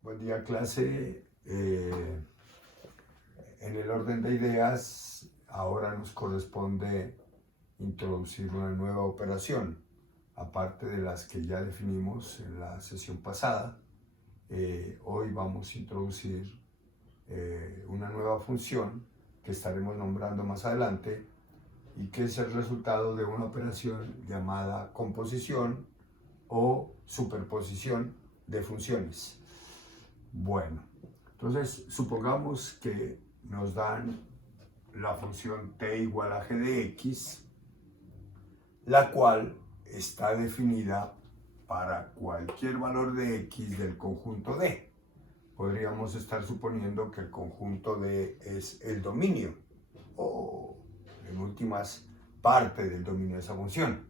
Buen día, clase. En el orden de ideas, ahora nos corresponde introducir una nueva operación, aparte de las que ya definimos en la sesión pasada. Hoy vamos a introducir una nueva función que estaremos nombrando más adelante y que es el resultado de una operación llamada composición o superposición de funciones. Bueno, entonces supongamos que nos dan la función t igual a g de x, la cual está definida para cualquier valor de x del conjunto D. Podríamos estar suponiendo que el conjunto D es el dominio, o en últimas, parte del dominio de esa función.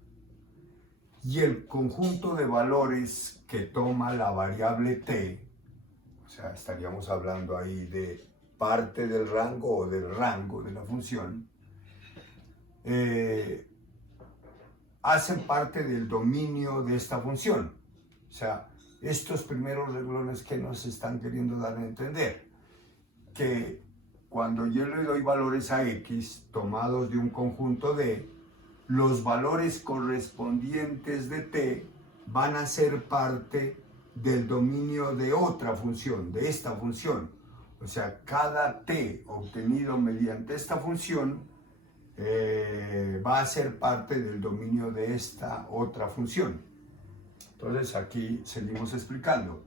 Y el conjunto de valores que toma la variable t, o sea, estaríamos hablando ahí de parte del rango o del rango de la función, hacen parte del dominio de esta función. O sea, estos primeros renglones que nos están queriendo dar a entender que cuando yo le doy valores a x tomados de un conjunto D, los valores correspondientes de t van a ser parte del dominio de otra función, de esta función. O sea, cada t obtenido mediante esta función va a ser parte del dominio de esta otra función. Entonces aquí seguimos explicando.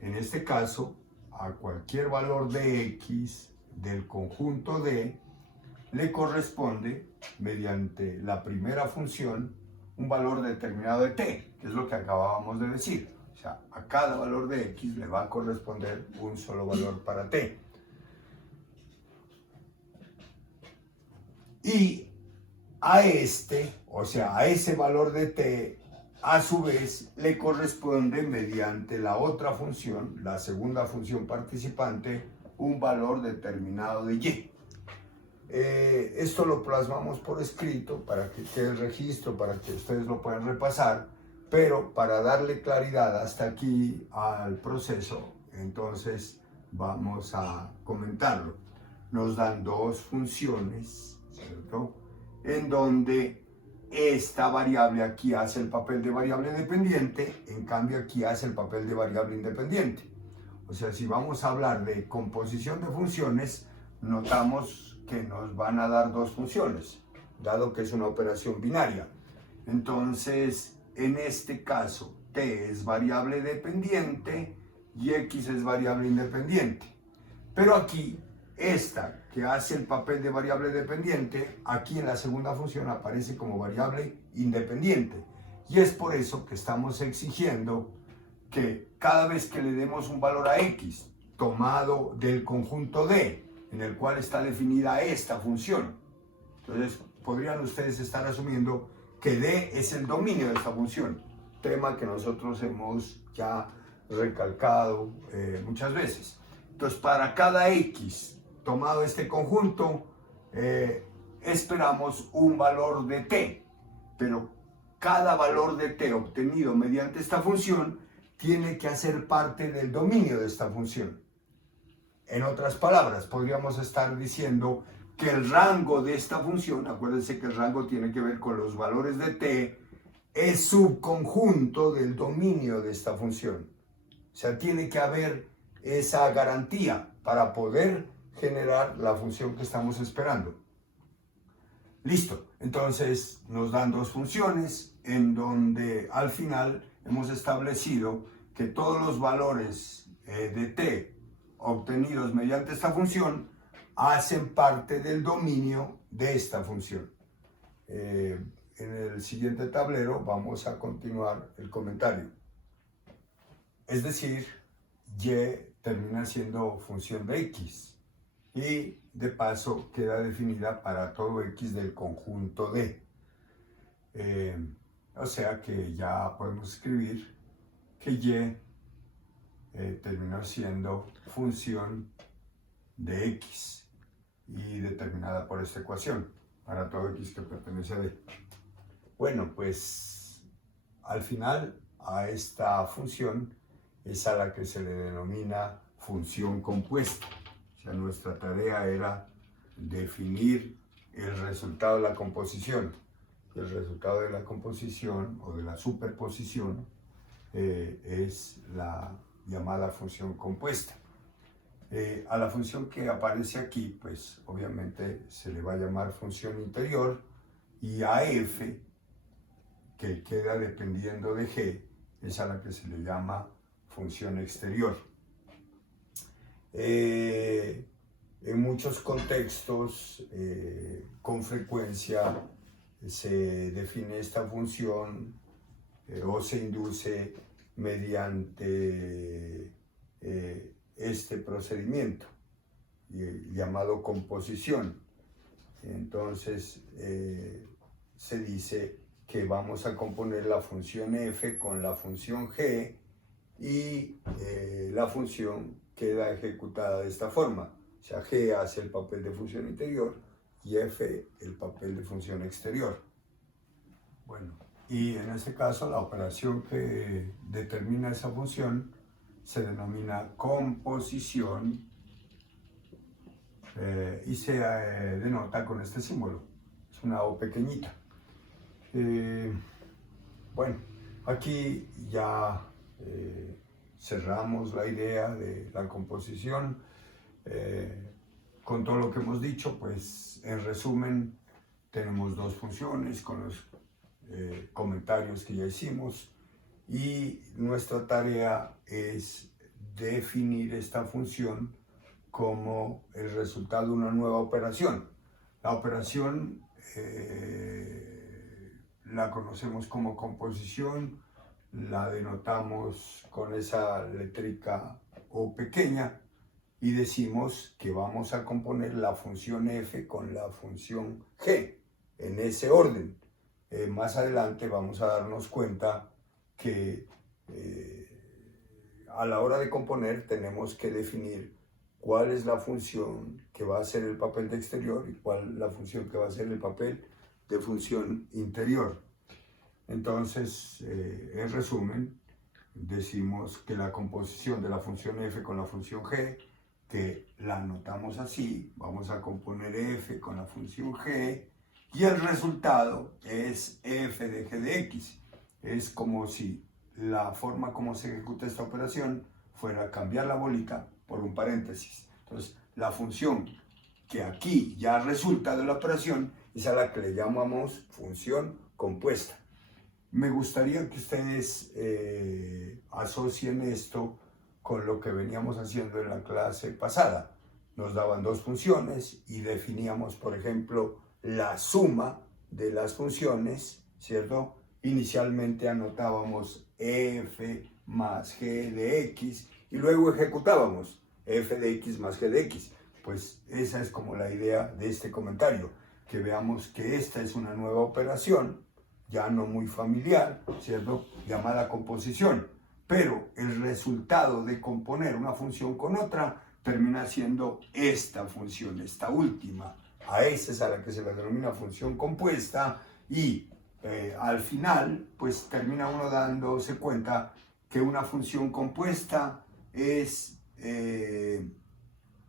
En este caso, a cualquier valor de x del conjunto D le corresponde, mediante la primera función, un valor determinado de t, que es lo que acabábamos de decir. O sea, a cada valor de x le va a corresponder un solo valor para t. Y a este, o sea, a ese valor de t, a su vez, le corresponde, mediante la otra función, la segunda función participante, un valor determinado de y. Esto lo plasmamos por escrito para que quede el registro, para que ustedes lo puedan repasar, pero para darle claridad hasta aquí al proceso, entonces vamos a comentarlo. Nos dan dos funciones, ¿cierto?, en donde esta variable aquí hace el papel de variable dependiente, en cambio aquí hace el papel de variable independiente. O sea, si vamos a hablar de composición de funciones, notamos que nos van a dar dos funciones, dado que es una operación binaria. Entonces, en este caso, t es variable dependiente y x es variable independiente. Pero aquí, esta que hace el papel de variable dependiente, aquí en la segunda función aparece como variable independiente. Y es por eso que estamos exigiendo que cada vez que le demos un valor a x tomado del conjunto D, en el cual está definida esta función, entonces podrían ustedes estar asumiendo que D es el dominio de esta función, tema que nosotros hemos ya recalcado muchas veces. Entonces, para cada x tomado este conjunto, esperamos un valor de t, pero cada valor de t obtenido mediante esta función tiene que hacer parte del dominio de esta función. En otras palabras, podríamos estar diciendo que el rango de esta función, acuérdense que el rango tiene que ver con los valores de t, es subconjunto del dominio de esta función. O sea, tiene que haber esa garantía para poder generar la función que estamos esperando. Listo, entonces nos dan dos funciones en donde al final hemos establecido que todos los valores de t obtenidos mediante esta función hacen parte del dominio de esta función. En el siguiente tablero vamos a continuar el comentario. Es decir, y termina siendo función de x y de paso queda definida para todo x del conjunto D. O sea que ya podemos escribir que y terminó siendo función de x y determinada por esta ecuación para todo x que pertenece a D. Bueno, pues al final a esta función es a la que se le denomina función compuesta. O sea, nuestra tarea era definir el resultado de la composición. El resultado de la composición o de la superposición es la llamada función compuesta. A la función que aparece aquí, pues obviamente se le va a llamar función interior, y a f, que queda dependiendo de g, es a la que se le llama función exterior. En muchos contextos, con frecuencia, se define esta función o se induce mediante este procedimiento llamado composición. Entonces se dice que vamos a componer la función f con la función g y la función queda ejecutada de esta forma. O sea, g hace el papel de función interior y f el papel de función exterior. Bueno, y en este caso la operación que determina esa función se denomina composición y se denota con este símbolo. Es una O pequeñita. Bueno, aquí ya cerramos la idea de la composición. Con todo lo que hemos dicho, pues en resumen tenemos dos funciones con los comentarios que ya hicimos, y nuestra tarea es definir esta función como el resultado de una nueva operación. La operación la conocemos como composición, la denotamos con esa letrica O pequeña y decimos que vamos a componer la función f con la función g en ese orden. Más adelante vamos a darnos cuenta que a la hora de componer tenemos que definir cuál es la función que va a ser el papel de exterior y cuál la función que va a ser el papel de función interior. Entonces, en resumen, decimos que la composición de la función f con la función g, que la anotamos así, vamos a componer f con la función g, y el resultado es f de g de x. Es como si la forma como se ejecuta esta operación fuera cambiar la bolita por un paréntesis. Entonces, la función que aquí ya resulta de la operación es a la que le llamamos función compuesta. Me gustaría que ustedes asocien esto con lo que veníamos haciendo en la clase pasada. Nos daban dos funciones y definíamos, por ejemplo, la suma de las funciones, ¿cierto? Inicialmente anotábamos f más g de x y luego ejecutábamos f de x más g de x. Pues esa es como la idea de este comentario, que veamos que esta es una nueva operación, ya no muy familiar, ¿cierto? Llamada composición, pero el resultado de componer una función con otra termina siendo esta función, esta última. A esa es a la que se le denomina función compuesta y al final, pues termina uno dándose cuenta que una función compuesta es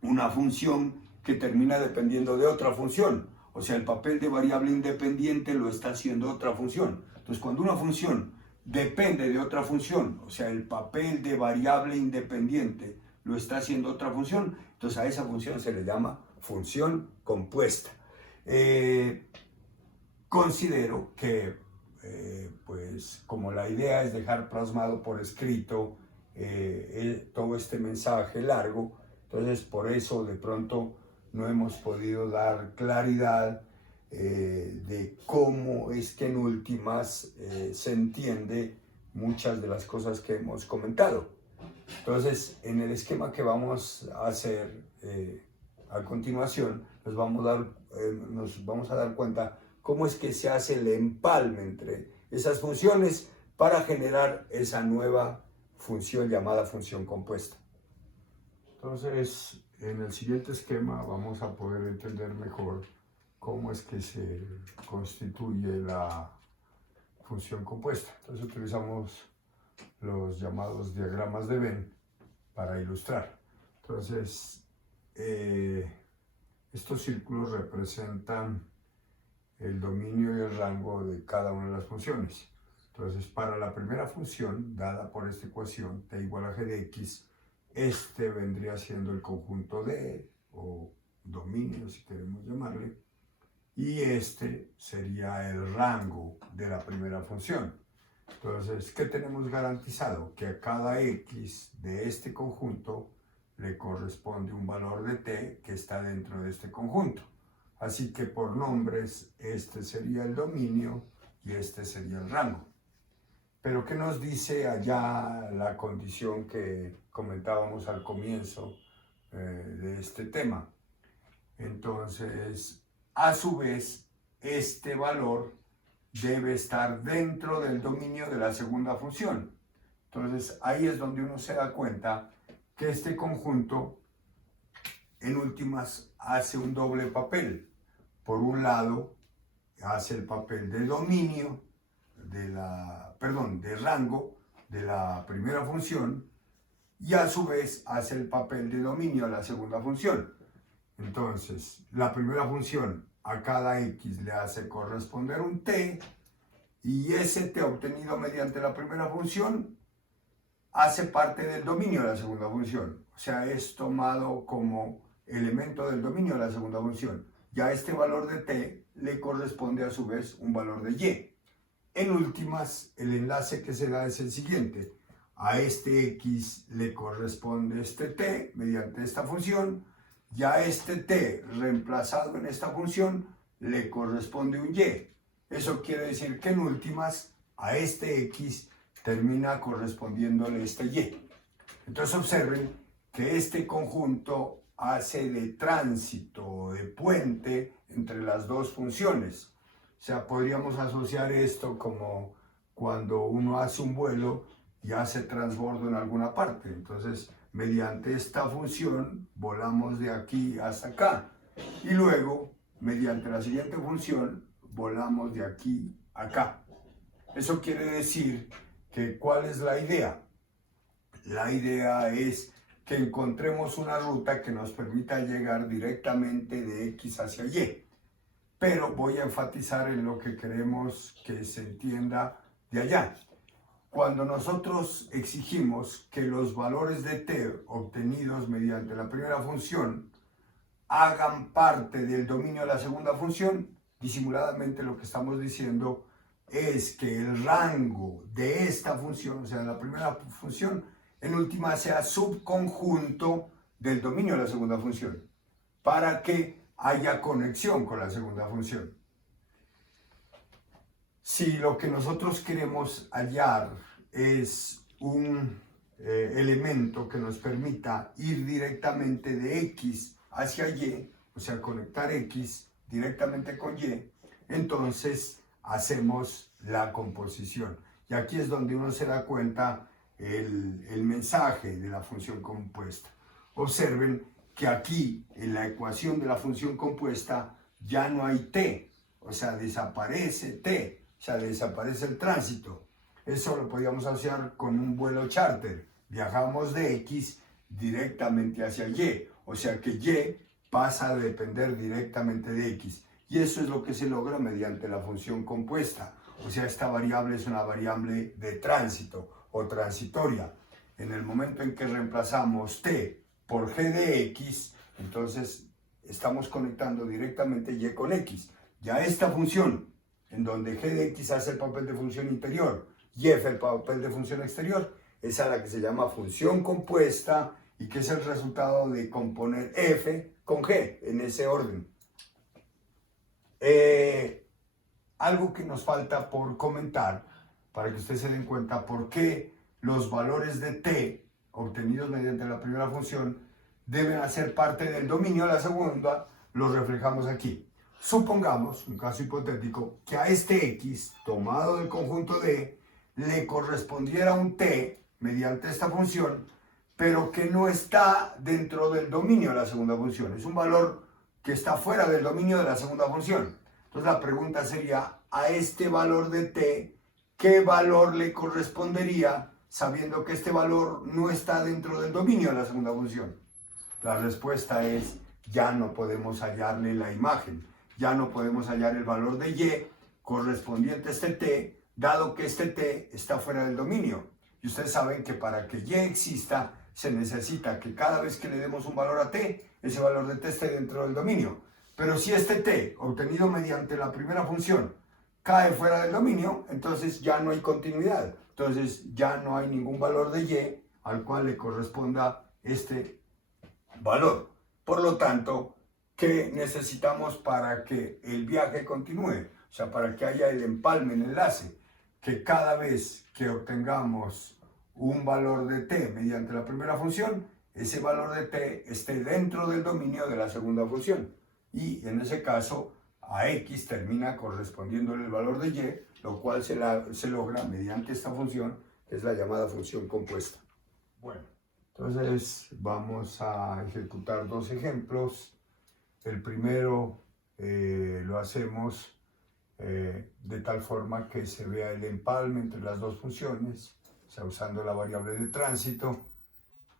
una función que termina dependiendo de otra función. O sea, el papel de variable independiente lo está haciendo otra función. Entonces, cuando una función depende de otra función, o sea, el papel de variable independiente lo está haciendo otra función, entonces a esa función se le llama función compuesta. Considero que, pues, como la idea es dejar plasmado por escrito todo este mensaje largo, entonces por eso de pronto no hemos podido dar claridad de cómo es que en últimas se entiende muchas de las cosas que hemos comentado. Entonces, en el esquema que vamos a hacer a continuación, nos vamos a dar cuenta cómo es que se hace el empalme entre esas funciones para generar esa nueva función llamada función compuesta. Entonces, en el siguiente esquema vamos a poder entender mejor cómo es que se constituye la función compuesta. Entonces utilizamos los llamados diagramas de Venn para ilustrar. Entonces, estos círculos representan el dominio y el rango de cada una de las funciones. Entonces, para la primera función, dada por esta ecuación, t igual a g de x, este vendría siendo el conjunto D, o dominio, si queremos llamarle, y este sería el rango de la primera función. Entonces, ¿qué tenemos garantizado? Que a cada x de este conjunto le corresponde un valor de t que está dentro de este conjunto. Así que por nombres, este sería el dominio y este sería el rango. Pero ¿qué nos dice allá la condición que comentábamos al comienzo de este tema? Entonces, a su vez, este valor debe estar dentro del dominio de la segunda función. Entonces, ahí es donde uno se da cuenta que este conjunto, en últimas, hace un doble papel. Por un lado, hace el papel de dominio, de rango de la primera función, y a su vez hace el papel de dominio de la segunda función. Entonces, la primera función a cada x le hace corresponder un t, y ese t obtenido mediante la primera función hace parte del dominio de la segunda función. O sea, es tomado como elemento del dominio de la segunda función. Ya a este valor de t le corresponde a su vez un valor de y. En últimas, el enlace que se da es el siguiente. A este x le corresponde este t mediante esta función, y a este t reemplazado en esta función le corresponde un y. Eso quiere decir que en últimas a este x termina correspondiéndole este y. Entonces observen que este conjunto hace de tránsito, de puente entre las dos funciones. O sea, podríamos asociar esto como cuando uno hace un vuelo y hace transbordo en alguna parte. Entonces, mediante esta función, volamos de aquí hasta acá. Y luego, mediante la siguiente función, volamos de aquí a acá. Eso quiere decir que, ¿cuál es la idea? La idea es que encontremos una ruta que nos permita llegar directamente de X hacia Y. Pero voy a enfatizar en lo que queremos que se entienda de allá. Cuando nosotros exigimos que los valores de t obtenidos mediante la primera función hagan parte del dominio de la segunda función, disimuladamente lo que estamos diciendo es que el rango de esta función, o sea, la primera función, en última sea subconjunto del dominio de la segunda función, para que haya conexión con la segunda función. Si lo que nosotros queremos hallar es un elemento que nos permita ir directamente de X hacia Y, o sea, conectar X directamente con Y, entonces hacemos la composición. Y aquí es donde uno se da cuenta el mensaje de la función compuesta. Observen que aquí en la ecuación de la función compuesta ya no hay t, o sea, desaparece t, o sea, desaparece el tránsito. Eso lo podíamos asociar con un vuelo charter. Viajamos de X directamente hacia Y, o sea que Y pasa a depender directamente de X. Y eso es lo que se logra mediante la función compuesta. O sea, esta variable es una variable de tránsito o transitoria. En el momento en que reemplazamos t por g de x, entonces estamos conectando directamente y con x. Ya esta función, en donde g de x hace el papel de función interior y f el papel de función exterior, es a la que se llama función compuesta y que es el resultado de componer f con g en ese orden. Algo que nos falta por comentar para que ustedes se den cuenta por qué los valores de t obtenidos mediante la primera función deben hacer parte del dominio de la segunda, los reflejamos aquí. Supongamos, un caso hipotético, que a este x tomado del conjunto D le correspondiera un t mediante esta función, pero que no está dentro del dominio de la segunda función. Es un valor que está fuera del dominio de la segunda función. Entonces la pregunta sería, a este valor de t, ¿qué valor le correspondería sabiendo que este valor no está dentro del dominio de la segunda función? La respuesta es, ya no podemos hallarle la imagen, ya no podemos hallar el valor de y correspondiente a este t, dado que este t está fuera del dominio. Y ustedes saben que para que y exista, se necesita que cada vez que le demos un valor a t, ese valor de t esté dentro del dominio. Pero si este t, obtenido mediante la primera función, cae fuera del dominio, entonces ya no hay continuidad. Entonces ya no hay ningún valor de y al cual le corresponda este valor. Por lo tanto, ¿qué necesitamos para que el viaje continúe? O sea, para que haya el empalme, el enlace, que cada vez que obtengamos un valor de t mediante la primera función, ese valor de t esté dentro del dominio de la segunda función. Y en ese caso, a x termina correspondiéndole el valor de y, lo cual se logra mediante esta función, que es la llamada función compuesta. Bueno, entonces vamos a ejecutar dos ejemplos. El primero lo hacemos de tal forma que se vea el empalme entre las dos funciones, o sea, usando la variable de tránsito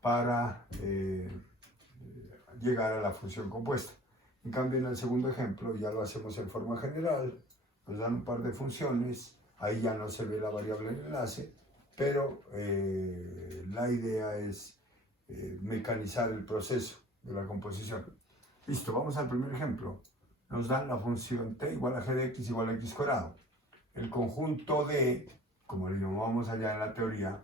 para llegar a la función compuesta. En cambio, en el segundo ejemplo ya lo hacemos en forma general, nos dan un par de funciones, ahí ya no se ve la variable de enlace, pero la idea es mecanizar el proceso de la composición. Listo, vamos al primer ejemplo. Nos dan la función t igual a g de x igual a x cuadrado. El conjunto de, como lo llamamos allá en la teoría,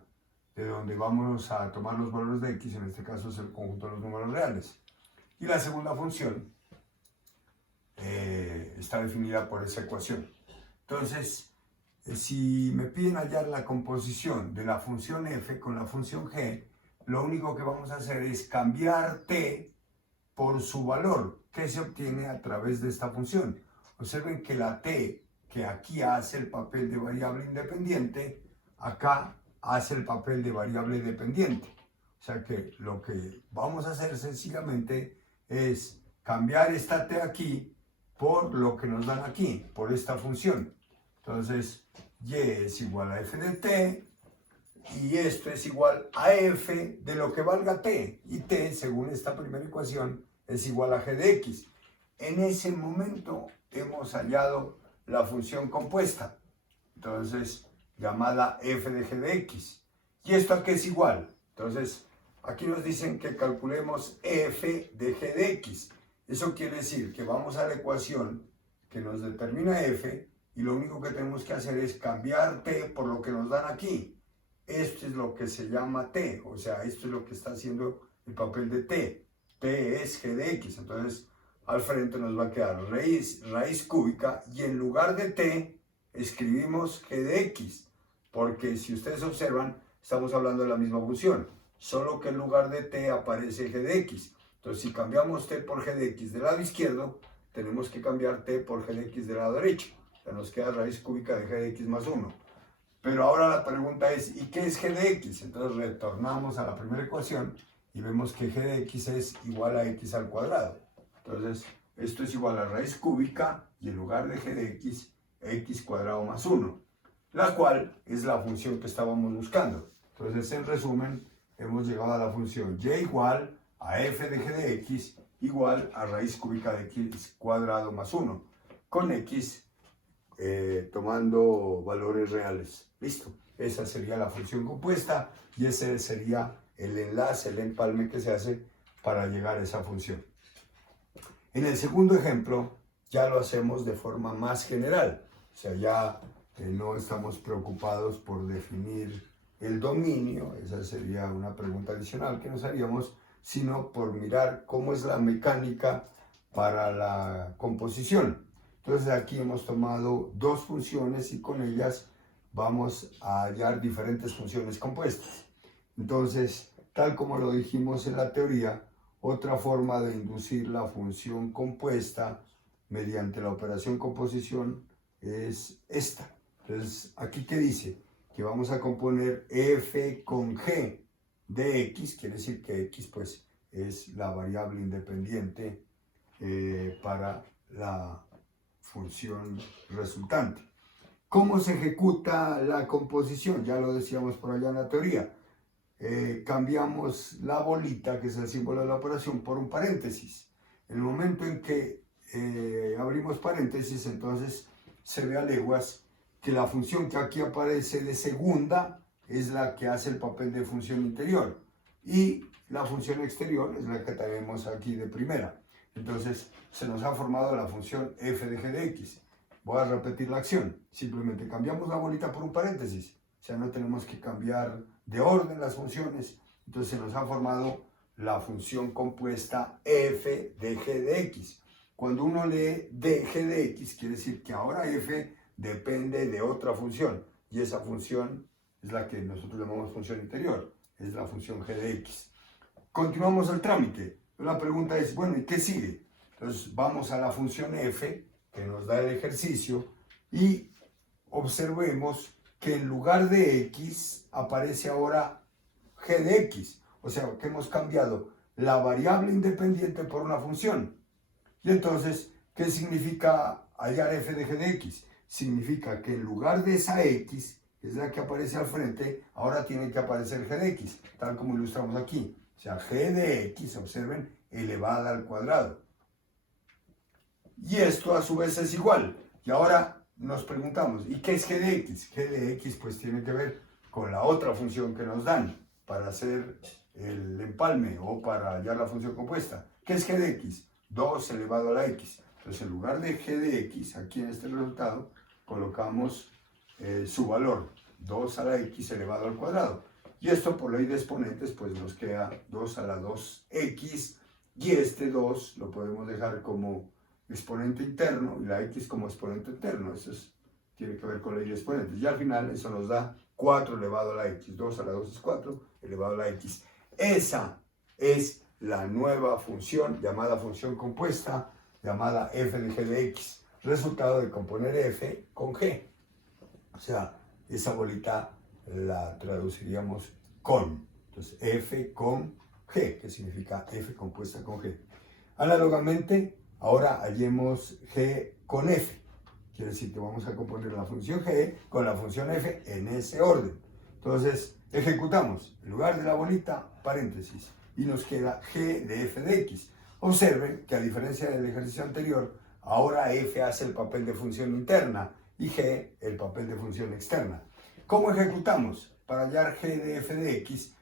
de donde vamos a tomar los valores de x, en este caso es el conjunto de los números reales. Y la segunda función está definida por esa ecuación. Entonces, si me piden hallar la composición de la función f con la función g, lo único que vamos a hacer es cambiar t por su valor, que se obtiene a través de esta función. Observen que la t, que aquí hace el papel de variable independiente, acá hace el papel de variable dependiente. O sea que lo que vamos a hacer sencillamente es cambiar esta t aquí por lo que nos dan aquí, por esta función. Entonces, y es igual a f de t, y esto es igual a f de lo que valga t, y t, según esta primera ecuación, es igual a g de x. En ese momento hemos hallado la función compuesta, entonces llamada f de g de x. ¿Y esto a qué es igual? Entonces, aquí nos dicen que calculemos f de g de x. Eso quiere decir que vamos a la ecuación que nos determina f y lo único que tenemos que hacer es cambiar t por lo que nos dan aquí. Esto es lo que se llama t, o sea, esto es lo que está haciendo el papel de t. T es g de x, entonces al frente nos va a quedar raíz cúbica y en lugar de t escribimos g de x, porque si ustedes observan, estamos hablando de la misma función, solo que en lugar de t aparece g de x. Entonces, si cambiamos t por g de x del lado izquierdo, tenemos que cambiar t por g de x del lado derecho. O sea, nos queda raíz cúbica de g de x más 1. Pero ahora la pregunta es, ¿y qué es g de x? Entonces retornamos a la primera ecuación y vemos que g de x es igual a x al cuadrado. Entonces, esto es igual a raíz cúbica y en lugar de g de x, x cuadrado más 1, la cual es la función que estábamos buscando. Entonces, en resumen, hemos llegado a la función y igual a f de g de x igual a raíz cúbica de x cuadrado más 1, con x tomando valores reales. Listo, esa sería la función compuesta y ese sería el enlace, el empalme que se hace para llegar a esa función. En el segundo ejemplo ya lo hacemos de forma más general, o sea, ya no estamos preocupados por definir el dominio, esa sería una pregunta adicional que nos haríamos, sino por mirar cómo es la mecánica para la composición. Entonces aquí hemos tomado dos funciones y con ellas vamos a hallar diferentes funciones compuestas. Entonces, tal como lo dijimos en la teoría, otra forma de inducir la función compuesta mediante la operación composición es esta. Entonces, aquí ¿qué dice? Que vamos a componer f con g de x, quiere decir que x pues es la variable independiente para la función resultante. ¿Cómo se ejecuta la composición? Ya lo decíamos por allá en la teoría. Cambiamos la bolita, que es el símbolo de la operación, por un paréntesis. En el momento en que abrimos paréntesis, entonces se ve a leguas que la función que aquí aparece de segunda es la que hace el papel de función interior y la función exterior es la que tenemos aquí de primera. Entonces se nos ha formado la función f de g de x. Voy a repetir la acción. Simplemente cambiamos la bolita por un paréntesis. O sea, no tenemos que cambiar de orden las funciones. Entonces se nos ha formado la función compuesta f de g de x. Cuando uno lee de g de x, quiere decir que ahora f depende de otra función. Y esa función es la que nosotros llamamos función interior. Es la función g de x. Continuamos el trámite. La pregunta es, bueno, ¿y qué sigue? Entonces vamos a la función f, que nos da el ejercicio, y observemos que en lugar de x aparece ahora g de x. O sea, que hemos cambiado la variable independiente por una función. Y entonces, ¿qué significa hallar f de g de x? Significa que en lugar de esa x, que es la que aparece al frente, ahora tiene que aparecer g de x, tal como ilustramos aquí. O sea, g de x, observen, elevada al cuadrado. Y esto a su vez es igual. Y ahora nos preguntamos, ¿y qué es g de x? G de x pues tiene que ver con la otra función que nos dan para hacer el empalme o para hallar la función compuesta. ¿Qué es g de x? 2 elevado a la x. Entonces en lugar de g de x, aquí en este resultado, colocamos su valor, 2 a la x elevado al cuadrado. Y esto por ley de exponentes pues nos queda 2 a la 2x y este 2 lo podemos dejar como exponente interno y la x como exponente interno. Eso tiene que ver con ley de exponentes. Y al final eso nos da 4 elevado a la x. 2 a la 2 es 4 elevado a la x. Esa es la nueva función llamada función compuesta, llamada f de g de x. Resultado de componer f con g. O sea, esa bolita la traduciríamos con. Entonces, f con g, que significa f compuesta con g. Análogamente, ahora hallemos g con f. Quiere decir que vamos a componer la función g con la función f en ese orden. Entonces, ejecutamos. En lugar de la bolita, paréntesis. Y nos queda g de f de x. Observen que a diferencia del ejercicio anterior, ahora f hace el papel de función interna y g el papel de función externa. ¿Cómo ejecutamos? Para hallar g de f de x,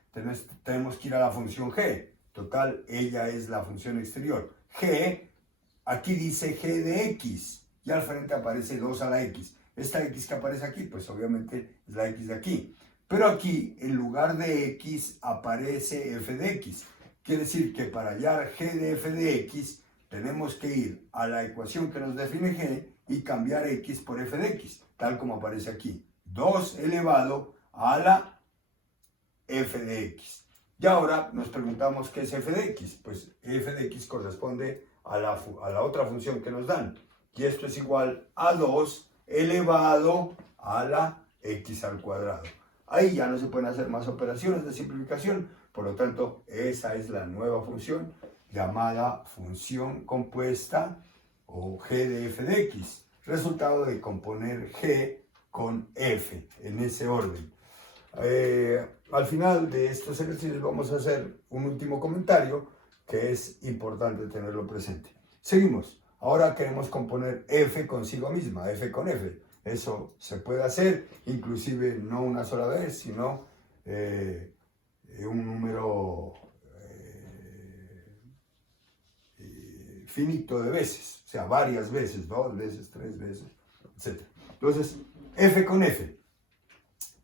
tenemos que ir a la función g. Total, ella es la función exterior. G, aquí dice g de x, y al frente aparece 2 a la x. Esta x que aparece aquí, pues obviamente es la x de aquí. Pero aquí, en lugar de x, aparece f de x. Quiere decir que para hallar g de f de x, tenemos que ir a la ecuación que nos define g y cambiar x por f de x, tal como aparece aquí. 2 elevado a la f de x. Y ahora nos preguntamos qué es f de x. Pues f de x corresponde a la otra función que nos dan. Y esto es igual a 2 elevado a la x al cuadrado. Ahí ya no se pueden hacer más operaciones de simplificación. Por lo tanto, esa es la nueva función llamada función compuesta o g de f de x. Resultado de componer g con f en ese orden. Al final de estos ejercicios vamos a hacer un último comentario que es importante tenerlo presente. Seguimos. Ahora queremos componer f consigo misma, f con f. Eso se puede hacer, inclusive no una sola vez, sino un número finito de veces, o sea, varias veces, 2 veces, 3 veces, etc. Entonces, f con f.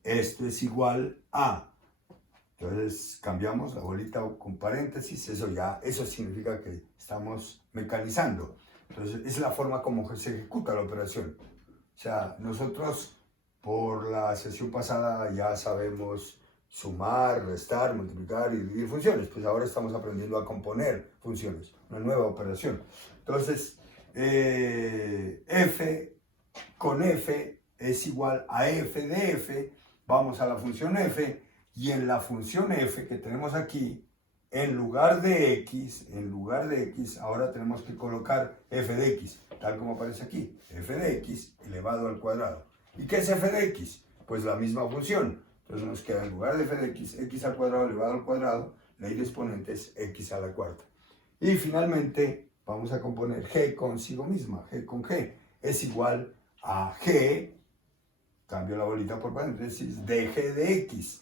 Esto es igual a. Entonces cambiamos la bolita con paréntesis, eso significa que estamos mecanizando. Entonces es la forma como se ejecuta la operación. O sea, nosotros por la sesión pasada ya sabemos sumar, restar, multiplicar y dividir funciones. Pues ahora estamos aprendiendo a componer funciones, una nueva operación. Entonces, f con f es igual a f de f. Vamos a la función f y en la función f que tenemos aquí, en lugar de x, ahora tenemos que colocar f de x, tal como aparece aquí, f de x elevado al cuadrado. ¿Y qué es f de x? Pues la misma función. Entonces nos queda en lugar de f de x al cuadrado elevado al cuadrado, ley de exponentes x a la cuarta. Y finalmente vamos a componer g consigo misma, g con g es igual a g, cambio la bolita por paréntesis, de g de x.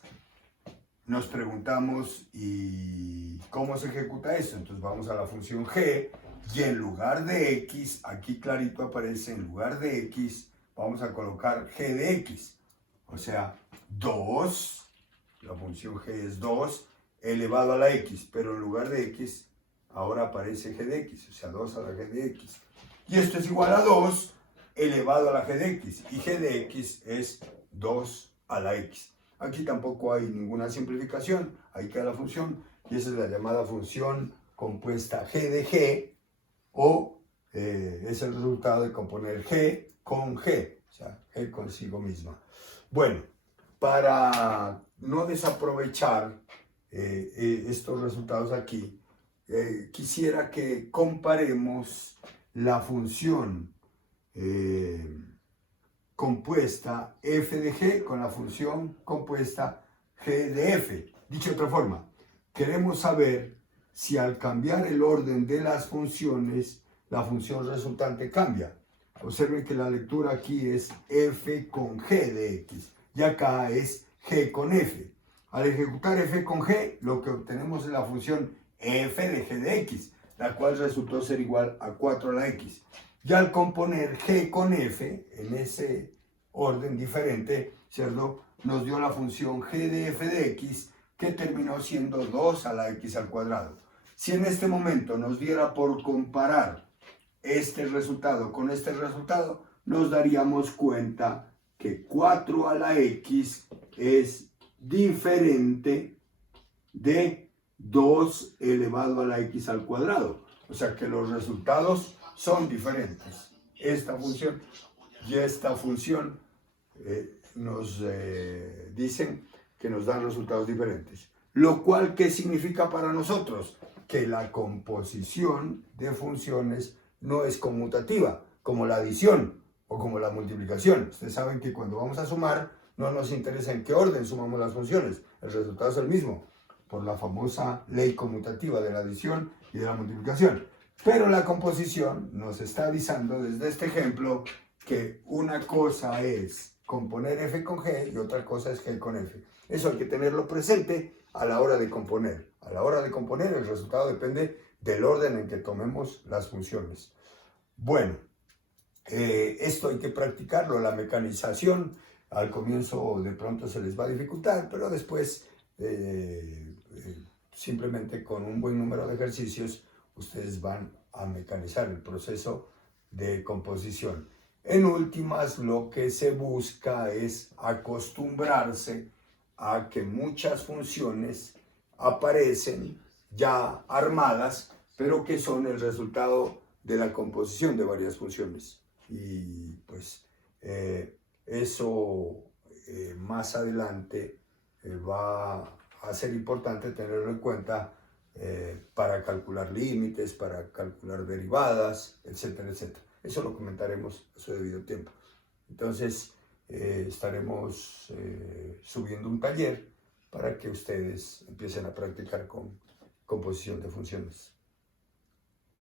Nos preguntamos, ¿y cómo se ejecuta eso? Entonces vamos a la función g y en lugar de x, aquí clarito aparece, en lugar de x, vamos a colocar g de x. O sea, 2, la función g es 2 elevado a la x, pero en lugar de x, ahora aparece g de x, o sea, 2 a la g de x. Y esto es igual a 2 elevado a la g de x, y g de x es 2 a la x. Aquí tampoco hay ninguna simplificación, ahí queda la función, y esa es la llamada función compuesta g de g, o es el resultado de componer g con g, o sea, g consigo misma. Bueno, para no desaprovechar estos resultados aquí, quisiera que comparemos la función compuesta f de g con la función compuesta g de f. Dicho de otra forma, queremos saber si al cambiar el orden de las funciones, la función resultante cambia. Observen que la lectura aquí es f con g de x y acá es g con f. Al ejecutar f con g, lo que obtenemos es la función f de g de x, la cual resultó ser igual a 4 a la x. Y al componer g con f, en ese orden diferente, ¿cierto?, nos dio la función g de f de x, que terminó siendo 2 a la x al cuadrado. Si en este momento nos diera por comparar este resultado con este resultado, nos daríamos cuenta que 4 a la x es diferente de 2 elevado a la x al cuadrado. O sea que los resultados son diferentes. Esta función y esta función nos dicen que nos dan resultados diferentes. Lo cual, ¿qué significa para nosotros? Que la composición de funciones no es conmutativa, como la adición o como la multiplicación. Ustedes saben que cuando vamos a sumar, no nos interesa en qué orden sumamos las funciones. El resultado es el mismo, por la famosa ley conmutativa de la adición y de la multiplicación. Pero la composición nos está avisando desde este ejemplo que una cosa es componer f con g y otra cosa es g con f. Eso hay que tenerlo presente a la hora de componer. A la hora de componer el resultado depende del orden en que tomemos las funciones. Bueno, esto hay que practicarlo. La mecanización al comienzo de pronto se les va a dificultar, pero después simplemente con un buen número de ejercicios ustedes van a mecanizar el proceso de composición. En últimas, lo que se busca es acostumbrarse a que muchas funciones aparecen ya armadas, pero que son el resultado de la composición de varias funciones. Y pues eso más adelante va a ser importante tenerlo en cuenta para calcular límites, para calcular derivadas, etcétera, etcétera. Eso lo comentaremos a su debido tiempo. Entonces, estaremos subiendo un taller para que ustedes empiecen a practicar con composición de funciones.